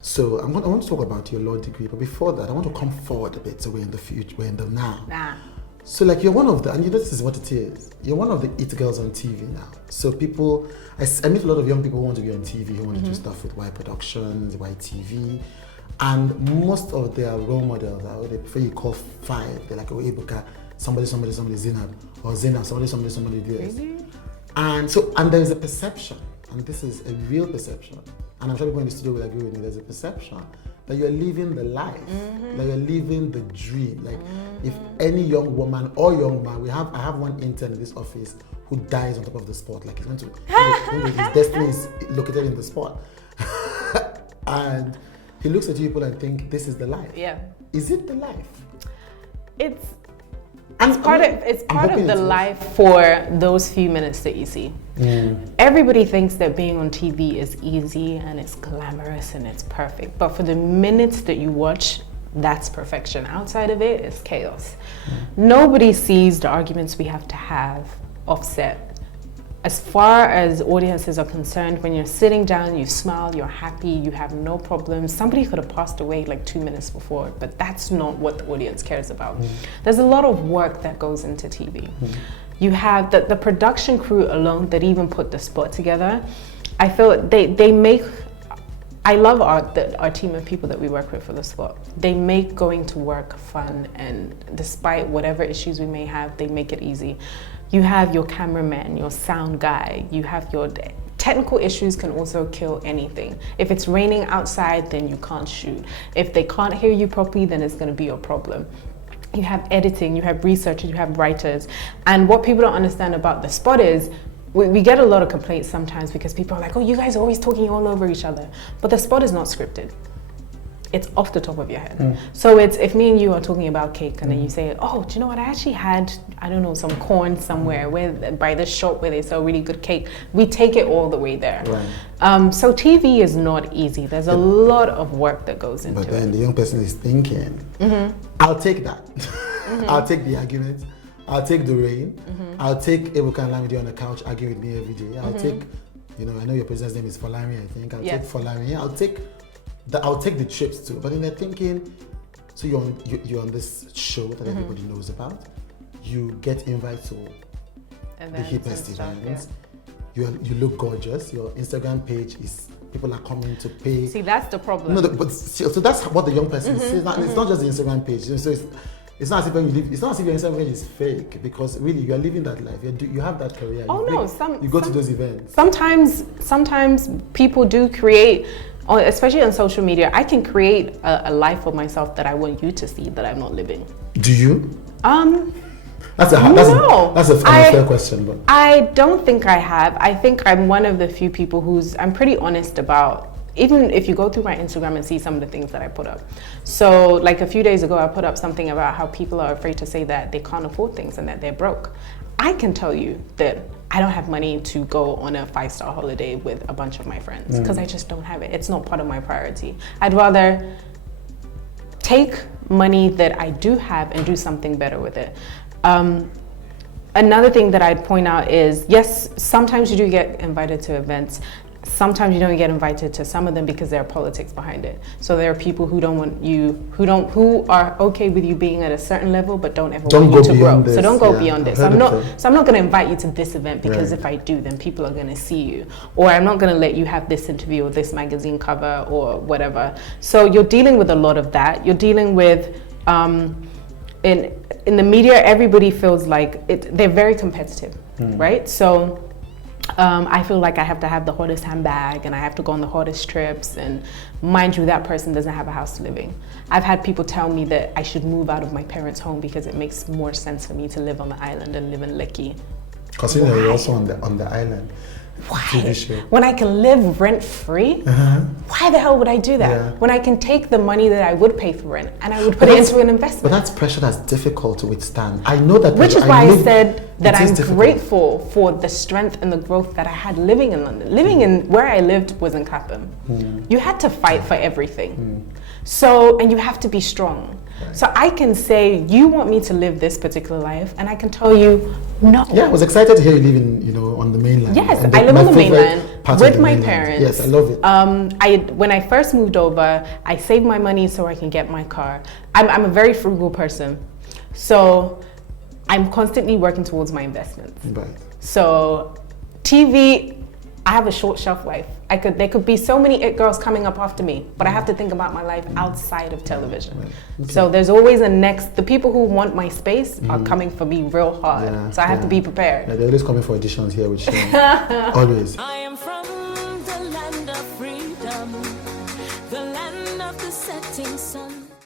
So I want to talk about your law degree, but before that, I want to come forward a bit. So we're in the future, we're in the now. So like you're one of the, and you know this is what it is. You're one of the it girls on TV now. So people, I meet a lot of young people who want to be on TV, who want to do stuff with Y Productions, Y TV, and most of their role models are what they prefer you call five. They're like, oh, Ebuka, somebody, Zainab, or Zainab, somebody this. Really? And so, and there is a perception, and this is a real perception, and I'm sure people in the studio will agree with me, there's a perception that you're living the life, that you're living the dream. Like if any young woman or young man, I have one intern in this office who dies on top of the spot, like he's going to, his destiny is located in the spot. And he looks at you people and think, this is the life. Yeah. Is it the life? It's part of the life for those few minutes that you see. Everybody thinks that being on TV is easy and it's glamorous and it's perfect. But for the minutes that you watch, that's perfection. Outside of it, it's chaos. Nobody sees the arguments we have to have offset. As far as audiences are concerned, when you're sitting down, you smile, you're happy, you have no problems. Somebody could have passed away like 2 minutes before, but that's not what the audience cares about. There's a lot of work that goes into TV. You have the production crew alone that even put the spot together. I feel they make, I love our team of people that we work with for the spot. They make going to work fun, and despite whatever issues we may have, they make it easy. You have your cameraman, your sound guy, you have your technical issues can also kill anything. If it's raining outside, then you can't shoot. If they can't hear you properly, then it's going to be your problem. You have editing, you have researchers, you have writers. And what people don't understand about the spot is we get a lot of complaints sometimes because people are like, oh, you guys are always talking all over each other. But the spot is not scripted. It's off the top of your head. So it's if me and you are talking about cake and then you say, oh, do you know what? I actually had, I don't know, some corn somewhere by this shop where they sell really good cake. We take it all the way there. Right. So TV is not easy. There's a lot of work that goes into it. But then the young person is thinking, I'll take that. I'll take the argument. I'll take the rain. I'll take Ebuka and Lamidi on the couch arguing with me every day. I'll take, you know, I know your president's name is Folari, I think. I'll take Folari. I'll take the trips too, but then they're thinking, so you're on this show that everybody knows about. You get invited to the hippest events. You look gorgeous. Your Instagram page is, people are coming to pay. See, that's the problem. No, but so that's what the young person sees. It's not just the Instagram page. So it's not as if when you live. It's not as if your Instagram page is fake, because really you are living that life. You have that career. You go to those events. Sometimes people do create. Especially on social media, I can create a life for myself that I want you to see that I'm not living. Do you? That's a fair question. But I don't think I have. I think I'm one of the few people I'm pretty honest about, even if you go through my Instagram and see some of the things that I put up. So like a few days ago, I put up something about how people are afraid to say that they can't afford things and that they're broke. I can tell you that I don't have money to go on a 5-star holiday with a bunch of my friends because I just don't have it. It's not part of my priority. I'd rather take money that I do have and do something better with it. Another thing that I'd point out is, yes, sometimes you do get invited to events. Sometimes you don't get invited to some of them because there are politics behind it. So there are people who don't want you, who are okay with you being at a certain level, but don't ever want you to grow. So don't go beyond it. So I'm not going to invite you to this event because if I do, then people are going to see you. Or I'm not going to let you have this interview or this magazine cover or whatever. So you're dealing with a lot of that. You're dealing with, in the media, everybody feels like they're very competitive, right? So I feel like I have to have the hottest handbag and I have to go on the hottest trips, and mind you, that person doesn't have a house to live in. I've had people tell me that I should move out of my parents' home because it makes more sense for me to live on the island than live in Lekki. Because you're also on the island. Why? When I can live rent-free, why the hell would I do that? Yeah. When I can take the money that I would pay for rent and I would put it into an investment. But that's pressure that's difficult to withstand. I know that. Which is why I said that I'm grateful for the strength and the growth that I had living in London. Living in where I lived was in Clapham. You had to fight for everything. So, and you have to be strong. Right. So I can say, you want me to live this particular life, and I can tell you, no. Yeah, I was excited to hear you live on the mainland. Yes, I live on the mainland. part with of the my mainland. parents. Yes, I love it. When I first moved over, I saved my money so I can get my car. I'm a very frugal person, so I'm constantly working towards my investments. Right. So TV, I have a short shelf life. There could be so many it girls coming up after me, but I have to think about my life outside of television. Right. Okay. So there's always the people who want my space are coming for me real hard. Yeah, so I have to be prepared. Yeah, they're always coming for auditions here with Shane. Always.